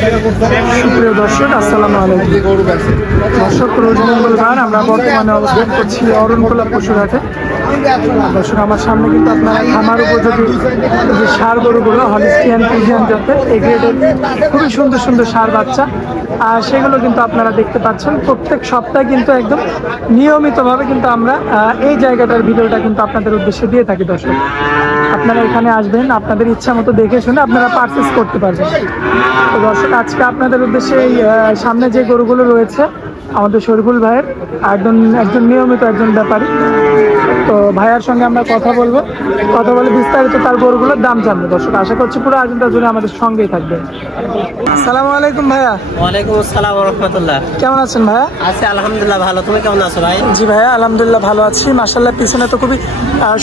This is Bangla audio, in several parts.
সুপ্রিয় দর্শক, আসসালামু আলাইকুম। দর্শক, রোজ মঙ্গলবার আমরা বর্তমানে অবস্থান করছি অরণখোলা পশুর হাটে। দর্শক, আমার সামনে কিন্তু আপনারা খামার উপযোগী যে ষাঁড় গরুগুলো হলিস্টিয়ান ফ্রিজিয়ান জাতের এই গ্রেডের খুবই সুন্দর সুন্দর ষাঁড় বাচ্চা, আর সেগুলো কিন্তু আপনারা দেখতে পাচ্ছেন। প্রত্যেক সপ্তাহে কিন্তু একদম নিয়মিতভাবে কিন্তু আমরা এই জায়গাটার ভিডিওটা কিন্তু আপনাদের উদ্দেশ্যে দিয়ে থাকি। দর্শক, আপনারা এখানে আসবেন, আপনাদের ইচ্ছা মতো দেখে শুনে আপনারা পারচেস করতে পারবেন। তো দর্শক, আজকে আপনাদের উদ্দেশ্যে এই সামনে যে গরুগুলো রয়েছে আমাদের শরীফুল ভাইয়ের একজন নিয়মিত একজন ব্যাপারী। তো ভাইয়ার সঙ্গে আমরা কথা বলে বিস্তারিত তার গরুগুলোর দাম জানবো। দর্শক, আশা করছি পুরো আয়োজনটা জুড়ে আমাদের সঙ্গেই থাকবে। আসসালামু আলাইকুম ভাইয়া। ওয়ালাইকুম আসসালাম ওয়া রাহমাতুল্লাহ। কেমন আছেন ভাইয়া? আছি আলহামদুলিল্লাহ ভালো, তুমি কেমন আছো ভাই? জি ভাইয়া, আলহামদুলিল্লাহ ভালো আছি। মাশাআল্লাহ, পিছনে তো খুবই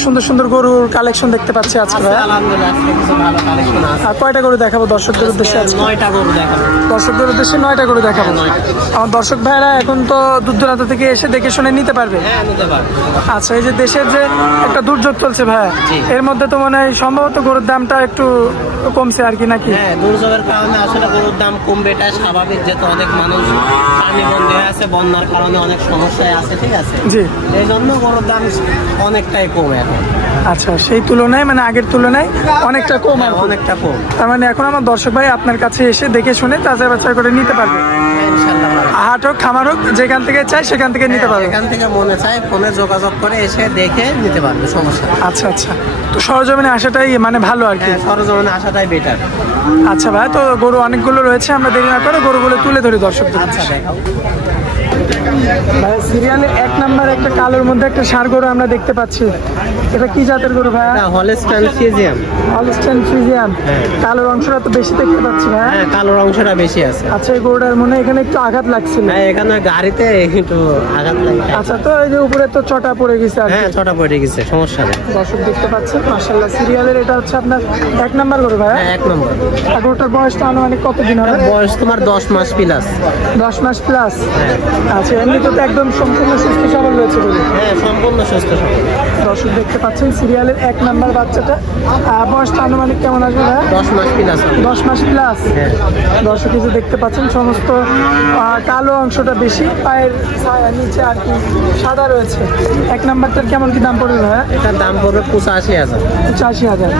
সুন্দর সুন্দর গরুর কালেকশন দেখতে পাচ্ছি আজকে ভাইয়া। আলহামদুলিল্লাহ আজকে কিছু ভালো কালেকশন আছে। আর কয়টা গরু দেখাবো দর্শকদের উদ্দেশ্যে? আজকে 9টা গরু দেখাবো। দর্শকদের উদ্দেশ্যে 9টা গরু দেখাবো। আমার দর্শক ভাইরা এখন তো দূর দূরান্ত থেকে এসে দেখে শুনে নিতে পারবে। হ্যাঁ, নিতে পারবে। আচ্ছা, এই যে দেশের যে একটা দুর্যোগ চলছে ভাইয়া, এর মধ্যে তো মনে হয় সম্ভবত গরুর দামটা একটু কমছে আর কি, নাকি? হ্যাঁ, দুর্যোগের কারণে আসলে গরুর দাম কমবে, এটা স্বাভাবিক। যেহেতু অনেক মানুষ পানি বন্ধ হয়ে আছে, বন্যার কারণে অনেক সমস্যায় আছে, ঠিক আছে? জি, এই জন্য গরুর দাম অনেকটাই কমে এখন। আচ্ছা, সেই তুলনায় মানে আগের তুলনায় অনেকটা কম। আর অনেকটা কম। তার মানে এখন আমার দর্শক ভাই আপনার কাছে এসে দেখে শুনে যাচাই বাছাই করে নিতে পারবে। ইনশাআল্লাহ হাট হোক খামার হোক, যেখান থেকে চাই সেখান থেকে নিতে পারবে। এখান থেকে মনে চায় ফোনে যোগাযোগ করে এসে দেখে নিতে পারবে, সমস্যা। আচ্ছা আচ্ছা, তো সরজমিনে আসাটাই মানে ভালো আর কি। সরজমিনে আসাটাই বেটার। আচ্ছা ভাই, তো গরু অনেকগুলো রয়েছে, আমরা দেরি না করে গরুগুলো তুলে ধরি দর্শকদের। আচ্ছা, দেখাও। সিরিয়ালে 1 নাম্বার একটা কালোর মধ্যে একটা ষাঁড় গরু আমরা দেখতে পাচ্ছি। এটা কি জাতের গরু ভাইয়া? Holstein Friesian. Holstein Friesian. কালোর অংশটা তো বেশি দেখতে পাচ্ছি ভাইয়া। হ্যাঁ, কালোর অংশটা বেশি আছে। আচ্ছা, এই গরুটার মনে হয় এখানে একটু আঘাত লাগছিল। হ্যাঁ, এখানে গাড়িতে একটু আঘাত লাগে। আচ্ছা, তো এই যে উপরে তো চটা পড়ে গেছে আর কি। হ্যাঁ, ছটা পড়ে গেছে, সমস্যা নেই। দর্শক দেখতে পাচ্ছেন মাশাআল্লাহ, সিরিয়ালের এটা হচ্ছে আপনার 1 নাম্বার গরু ভাইয়া। হ্যাঁ, 1 নম্বর। আর গরুটার বয়সটা আনুমানিক কতদিন হবে? বয়স তোমার 10 মাস প্লাস। 10 মাস প্লাস। আচ্ছা, এমনিতে তো একদম সম্পূর্ণ সুস্থ সবল রয়েছে বলে। হ্যাঁ, সম্পূর্ণ সুস্থ সবল। দর্শক দেখতে পাচ্ছেন সিরিয়ালের 1 নাম্বার বাচ্চাটা। বয়সটা আনুমানিক কেমন আসবে ভাইয়া? 10 মাস প্লাস। 10 মাস প্লাস। হ্যাঁ। দর্শক কিছু দেখতে পাচ্ছেন, সমস্ত কালো অংশটা বেশি, পায়ের নিচে আর কি সাদা রয়েছে। 1 নাম্বারটার কেমন কি দাম পড়বে ভাইয়া? এটার দাম পড়বে 85,000। 85,000।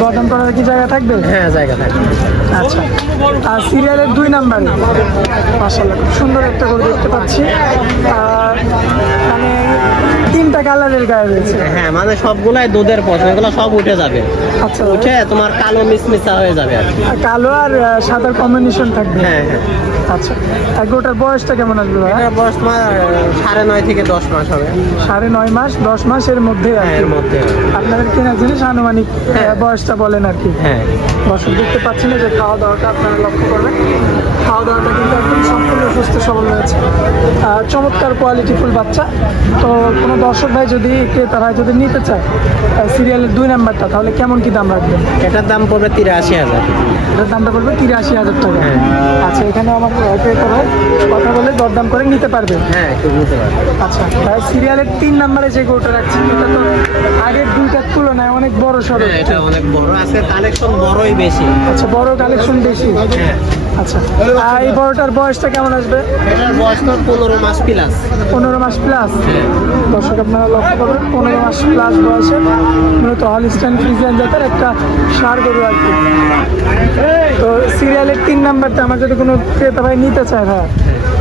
দরদাম করার কি জায়গা থাকবে? হ্যাঁ, জায়গা থাকবে। আচ্ছা, আর সিরিয়ালের 2 নাম্বারে মাশাআল্লাহ খুব সুন্দর একটা গরু দেখতে পাচ্ছি। মানে 3টা কালারের গায়ে রয়েছে। হ্যাঁ, মানে সবগুলাই দুধের পথ, এগুলো সব উঠে যাবে। আচ্ছা, উঠে তোমার কালো মিসমিসা হয়ে যাবে আর কি। কালো আর সাদার কম্বিনেশন থাকবে। হ্যাঁ হ্যাঁ। আচ্ছা, আর গরুটার বয়সটা কেমন আসবে ভাই? এটার বয়স তোমার 9.5 থেকে 10 মাস হবে। 9.5 মাস 10 মাসের মধ্যে আর কি। এর মধ্যে আপনাদের কেনা জিনিস আনুমানিক বয়সটা বলেন আর কি। হ্যাঁ। দর্শক দেখতে পাচ্ছেন যে খাওয়া দাওয়াটা আপনারা লক্ষ্য করবেন, খাওয়া দাওয়াটা কিন্তু একদম সম্পূর্ণ সুস্থ সবল রয়েছে। চমৎকার কোয়ালিটি ফুল বাচ্চা। তো কোনো দর্শক ভাই যদি তারা যদি নিতে চায় সিরিয়ালের 2 নাম্বারটা, তাহলে কেমন কি দাম রাখবেন? এটার দাম পড়বে 83,000। এটার দামটা পড়বে 83,000 টাকা। আচ্ছা, এখানে আমার ক্রেতারা কথা বলে দরদাম করে নিতে পারবে। হ্যাঁ, একটু নিতে পারবে। আচ্ছা, সিরিয়ালের 3 নাম্বারে যে গরুটা রাখছি এটা তো আগের 2টার তুলনায় অনেক বড় সড়ো। এটা অনেক বড় আছে, কালেকশন বড়ই বেশি। আচ্ছা, বড় কালেকশন বেশি। হ্যাঁ। আচ্ছা, আর এই বড়টার বয়সটা কেমন আসবে? এটার বয়স তো 15 মাস প্লাস। 15 মাস প্লাস। দর্শক আপনারা লক্ষ্য করবেন 15 মাস প্লাস বয়সে মূলত হলিস্টাইন ফ্রিজিয়ান জাতের একটা ষাঁড় গরু আর কি। তো সিরিয়ালের 3 নাম্বারটা আমার যদি কোনো ক্রেতা ভাই নিতে চায় ভাই,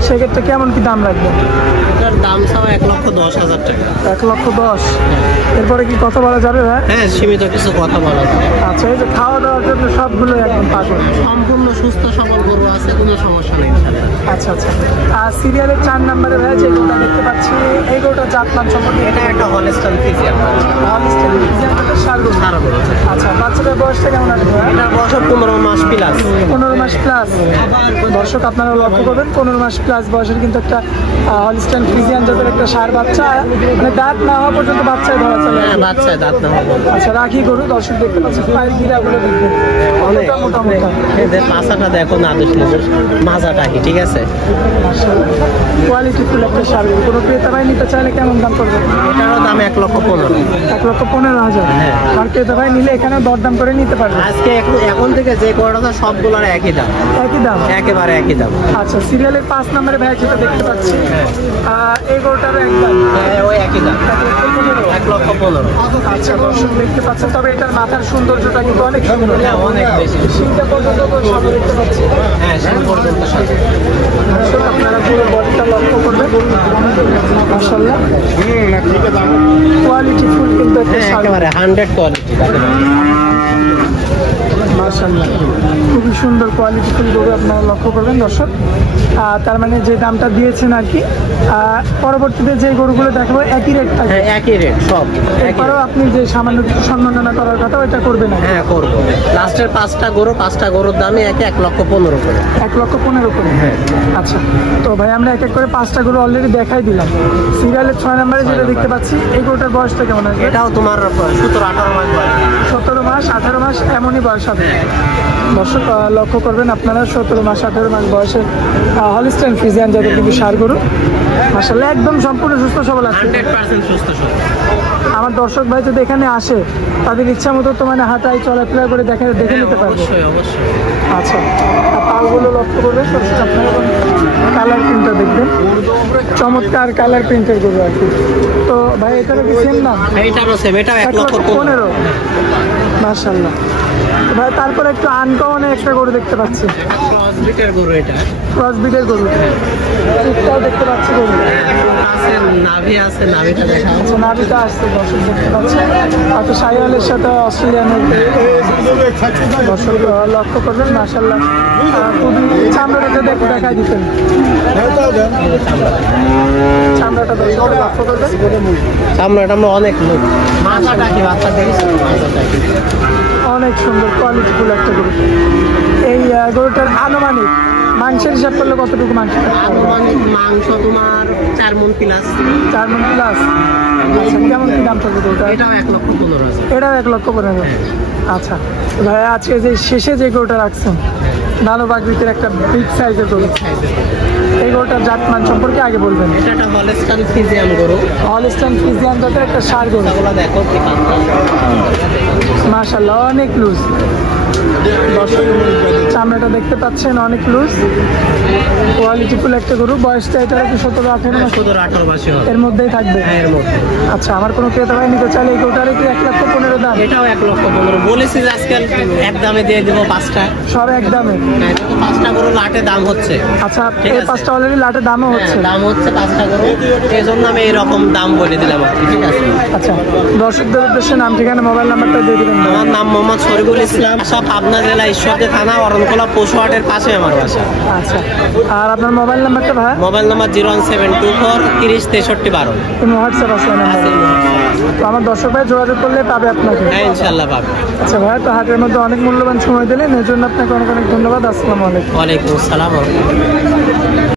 সেক্ষেত্রে কেমন কি দাম রাখবেন? এটার দাম ছাড়া 1,10,000 টাকা। 1,10,000। এরপরে কি কথা বলা যাবে ভাই? হ্যাঁ, সীমিত কিছু কথা বলা যায়। আচ্ছা, এই যে খাওয়া দাওয়ার জন্য সবগুলো একদম পাগল, সম্পূর্ণ সুস্থ সবল গরু আছে, কোনো সমস্যা নেই। আচ্ছা আচ্ছা, আর সিরিয়ালের 4 নাম্বারে ভাই যে গরুটা দেখতে পাচ্ছি, এই গরুটার জাতমান সম্পর্কে? এটা একটা হলিস্টাইন ফ্রিজিয়ান। হলিস্টাইন ফ্রিজিয়ান ষাঁড় গরু। আচ্ছা, বাচ্চাটার বয়সটা কেমন আসবে? এটার বয়স 15 মাস প্লাস। 15 মাস প্লাস। দর্শক আপনারা লক্ষ্য করবেন 15 মাস প্লাস প্লাস বয়সের কিন্তু একটা হলিস্টাইন ফ্রিজিয়ান জাতের একটা ষাঁড় বাচ্চা, মানে দাঁত না হওয়া পর্যন্ত বাচ্চায় ধরা চলে। হ্যাঁ, বাচ্চায় দাঁত না হবে। আচ্ছা, রাখি গরু, দর্শক দেখতে পাচ্ছেন পায়ের গিরাগুলো দেখবেন অনেক মোটা মোটা। এদের পাছাটা দেখো না, আদেশ নজর মাজাটা কি ঠিক আছে। কোয়ালিটি ফুল একটা ষাঁড় গরু। কোনো ক্রেতা ভাই নিতে চাইলে কেমন দাম করবে? এটারও দাম 1,15,000। 1,15,000। হ্যাঁ। আর ক্রেতা ভাই নিলে এখানে দরদাম করে নিতে পারবে। আজকে এখন থেকে যে গরুটা সবগুলোর একই দাম, একই দাম? একেবারে একই দাম। আচ্ছা, সিরিয়ালের 5 নম্বরে ভাই যেটা দেখতে পাচ্ছি, এই গরুটারও একদম হ্যাঁ, ওই একই দাম, 1,15,000। আচ্ছা, দর্শক দেখতে পাচ্ছেন, তবে এটার মাথার সৌন্দর্যটা কিন্তু অনেক সুন্দর। হ্যাঁ, অনেক বেশি। সিংটা পর্যন্ত তো সামনে দেখতে পাচ্ছি। হ্যাঁ, সেই পর্যন্ত সাথে। দর্শক আপনারা পুরো বডিটা লক্ষ্য করবেন, মাশাআল্লাহ কোয়ালিটি ফুল কিন্তু একটা হ্যাঁ, ষাঁড়। একেবারে 100 কোয়ালিটি। মাশাআল্লাহ খুবই সুন্দর কোয়ালিটি ফুল গরু আপনারা লক্ষ্য করবেন দর্শক। তার মানে যে দামটা দিয়েছেন আর কি, পরবর্তীতে যে গরুগুলো দেখাবো একই রেট থাকে। হ্যাঁ, একই রেট সব। এরপরেও আপনি যে সামান্য কিছু সম্মাননা করার কথা ওইটা করবেন না? হ্যাঁ, করবো। লাস্টের 5টা গরুর দামে 1,15,000 করে। 1,15,000 করে। হ্যাঁ। আচ্ছা, তো ভাই আমরা এক এক করে 5টা গরু অলরেডি দেখাই দিলাম। সিরিয়ালের 6 নম্বরে যেটা দেখতে পাচ্ছি, এই গরুটার বয়সটা কেমন আছে? এটাও তোমার 17-18 মাস বয়স। 17 মাস 18 মাস এমনই বয়স হবে। দর্শক লক্ষ্য করবেন আপনারা, 17 মাস 18 মাস বয়সের হলিস্টাইন ফ্রিজিয়ান যাদের কিন্তু ষাঁড় গরু, মাশাআল্লাহ একদম সম্পূর্ণ সুস্থ সবল আছে। 100% সুস্থ সবল। আমার দর্শক ভাই যদি এখানে আসে, তাদের ইচ্ছা মতো তো মানে হাঁটাই চলাফেরা করে দেখে নিতে পারবে। অবশ্যই অবশ্যই। আচ্ছা, আর পাগুলো লক্ষ্য করবেন দর্শক আপনারা, কালার প্রিন্টটা দেখবেন, চমৎকার কালার প্রিন্টের গরু আর কি। তো ভাই এটারও কি সেম দাম? এইটারও সেম, এটাও 1,15,000। 1,15,000। মাশাআল্লাহ ভাই, তারপরে একটু আনকমনে একটা গরু দেখতে পাচ্ছি, ক্রস বিটের গরু এটা। ক্রস বিটের গরু, পিঠটাও দেখতে পাচ্ছি গরু। আছে নাভি, আছে নাভিটা দেখা। আচ্ছা, নাভিটা আসছে দর্শক দেখতে পাচ্ছি, হয়তো সাইওয়ালের সাথে অস্ট্রেলিয়ানের দর্শক লক্ষ্য করবেন। মাশাআল্লাহ খুবই চামড়াটা দেখাই দিতেন, চামড়াটা দর্শক লক্ষ্য করবেন। চামড়াটা অনেক লোক। মাথাটা কি বাচ্চা দেখেছি, মাথাটা কি অনেক সুন্দর কোয়ালিটি ফুল একটা গরু। এই গরুটার আনুমানিক মাংসের হিসাব করলে কতটুকু মাংস থাকতে পারবে? আনুমানিক মাংস তোমার 4 মণ প্লাস। 4 মণ প্লাস। আচ্ছা, কেমন কি দাম থাকবে গরুটা? এটাও 1,15,000। এটাও 1,15,000। আচ্ছা ভাই, আজকে যে শেষে যে গরুটা রাখছেন, ভালো বাকৃতির একটা বিগ সাইজের গরু, এই গরুটার জাতমান সম্পর্কে আগে বলবেন। এটা একটা হলিস্টাইন ফ্রিজিয়ান গরু। হলিস্টাইন ফ্রিজিয়ান জাতের একটা ষাঁড় গরু। এগুলো দেখো কি মাশাআল্লাহ অনেক লুজ, দর্শক চামড়াটা দেখতে পাচ্ছেন অনেক লুজ, কোয়ালিটি ফুল একটা গরু। বয়সটা এটা কি 17-18 মাস? 17-18 মাসই হবে। এর মধ্যেই থাকবে? হ্যাঁ, এর মধ্যে। আচ্ছা, আমার কোনো ক্রেতা ভাই নিতে চাইলে এই গরুটারে কি 1,15,000 দাম? এটাও 1,15,000 বলেছি যে আজকাল এক দামে দিয়ে দিব 5টা। সব এক দামে? হ্যাঁ, 5টা গরু লাটে দাম হচ্ছে। আচ্ছা, ঠিক এই আছে। 5টা অলরেডি লাটে দামও হচ্ছে? হ্যাঁ, দাম হচ্ছে 5টা গরু, এই জন্য আমি এরকম দাম বলে দিলাম আর কি, ঠিক আছে। আচ্ছা, দর্শকদের উদ্দেশ্যে নাম ঠিকানা মোবাইল নাম্বারটা দিয়ে দিবেন। আমার নাম মোহাম্মদ শরীফুল ইসলাম, সব পাবনা জেলা ঈশ্বরদী থানা অরণখোলা পশুহাটের পাশে আমার বাসা। আচ্ছা, আর আপনার মোবাইল নাম্বারটা ভাই? Mobile number 01724 30 63 12। কোনো হোয়াটসঅ্যাপ আছে নাম্বার? তো আমার দর্শক ভাই যোগাযোগ করলে পাবে আপনাকে? হ্যাঁ, ইনশাল্লাহ পাবে। আচ্ছা ভাই, তো হাটের মধ্যে অনেক মূল্যবান সময় দিলেন, এর জন্য আপনাকে অনেক অনেক ধন্যবাদ। আসসালামু আলাইকুম। ওয়ালাইকুম আসসালাম।